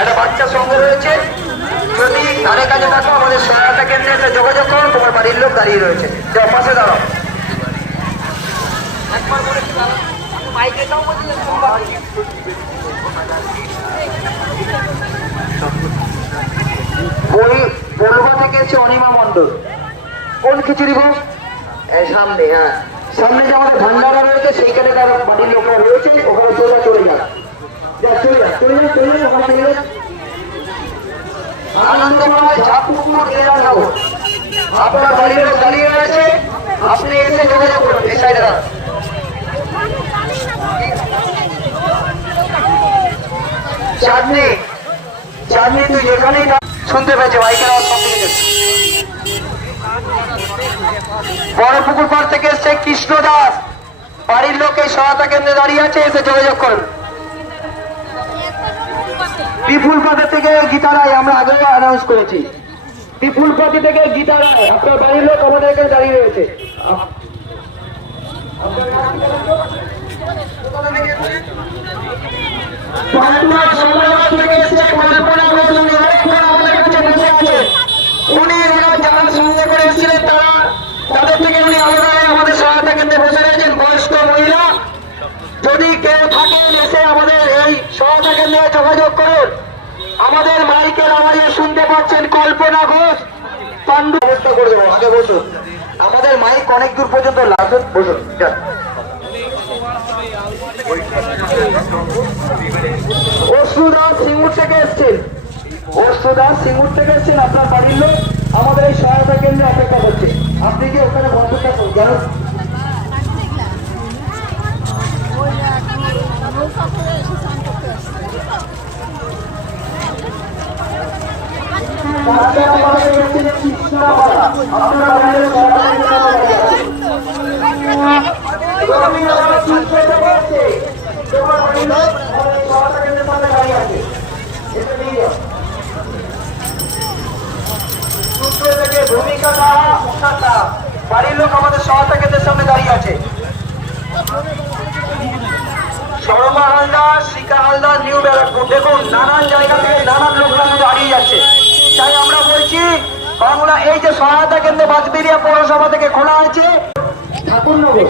একটা বাচ্চা সঙ্গে রয়েছে, যদি ধারে কাছে থাকো আমাদের সহায়তা কেন্দ্রে একটা যোগাযোগ করো, তোমার বাড়ির লোক দাঁড়িয়ে রয়েছে, যাও পাশে দাঁড়াও। বলবা থেকে এসছে অনিমা মন্ডল। কোন খিচুড়ি গো? সামনে, হ্যাঁ সামনে যে আমাদের ভান্ডারা রয়েছে সেইখানে তার বাড়ির লোকরা রয়েছে, ওখানে চলে যান, আনন্দময় ঝাপুকুর এলাকানগর আপনার বাড়ির লোক দাঁড়িয়ে রয়েছে, আপনি এসে যোগাযোগ করুন। এই সাইডে দাঁড়ান। চাঁদনি, চাঁদনি তুই যেখানেই শুনতে পেয়েছে বাইকের আওয়াজ সব থেকে বড় পুকুর পাড় থেকে এসছে কৃষ্ণ দাস, বাড়ির লোক এই সহায়তা কেন্দ্রে দাঁড়িয়ে আছে, এসে যোগাযোগ করুন। বিপুলপাতি থেকে গীতা রায়, আমরা আগেও অ্যানাউন্স করেছি, বিপুলপাতি থেকে গীতা রায় আপনার বাড়ির লোক আমাদের এখানে দাঁড়িয়ে রয়েছে। উনি যারা সঙ্গে করে এসেছিলেন তারা, তাদের থেকে উনি আলাদা আমাদের সহায়তা কেন্দ্রে বসে রয়েছেন, বয়স্ক মহিলা। যদি কেউ থাকেন এসে আমাদের এই সহায়তা কেন্দ্রে যোগাযোগ করুন। আমাদের মাইকের আওয়াজে শুনতে পাচ্ছেন কল্পনা ঘোষ পান্ডু, ব্যবস্থা করে দেবো, আগে বসুন। আমাদের মাইক অনেক দূর পর্যন্ত লাগুন, বসুন। অশ্রুদাস সিঙ্গুর থেকে এসছেন, অশ্রুদাস সিঙ্গুর থেকে এসছেন, আপনার বাড়ির লোক আমাদের এই সহায়তা কেন্দ্রে অপেক্ষা করছে। আপনি কি ওখানে বন্ধ থাকুন, জানেন ভূমিকা বাড়ির লোক আমাদের সহায়তা কেন্দ্রের সামনে দাঁড়িয়ে আছে। শর্মা হালদার, শিকা হালদার, নিউ ব্যারাকপুর, দেখুন নানান জায়গা থেকে নানান লোকরা দাঁড়িয়ে যাচ্ছে। তাই আমরা বলছি বাংলা এই যে সহায়তা কেন্দ্র বাঁশবেড়িয়া পৌরসভা থেকে খোলা আছে ঠাকুরনগর